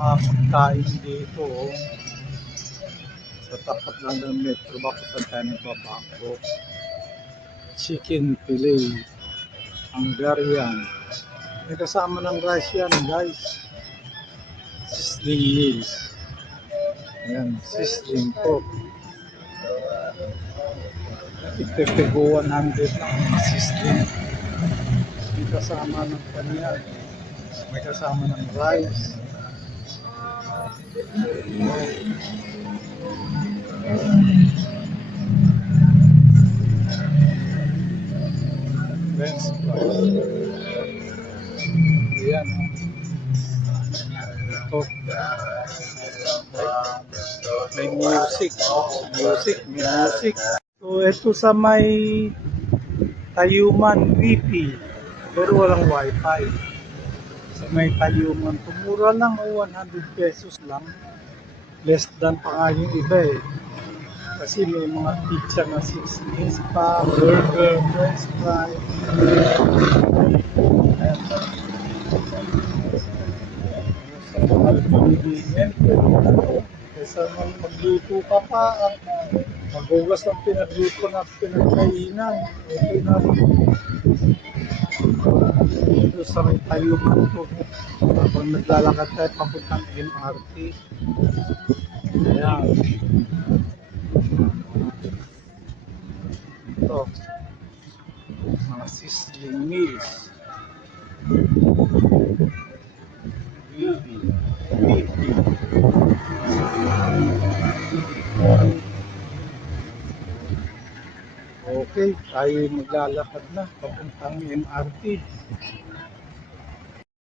mga pagkain dito, oh. Sa tapat lang ng metro ba kung saan tayo nagpapako. Chicken fillet, Hungarian. May kasama ng rice yan, guys. Sizzling meals. Ayan, sizzling pork. Ipepego 100 lang ang sizzling. May kasama ng kanya. May kasama ng rice. French fries. Ayan. Ito. May music. May music. So, ito sa may Tayuman Wifi. Pero walang wifi. Sa may Tayuman. Tumura lang o 100 pesos lang. Less than pa nga yung iba eh. Kasi may mga pizza na 6 pa, burger, french fries. Sa mga convenient, kaysa magluto ka pa, maghugas ng pinagluto na pinagkainan. Okay na rin. Ito sa may Tayuman to. Habang naglalakad tayo papuntang MRT. Ayan. Ito. Mga sizzling meals. Okay, tayo maglalakad na papuntang MRT.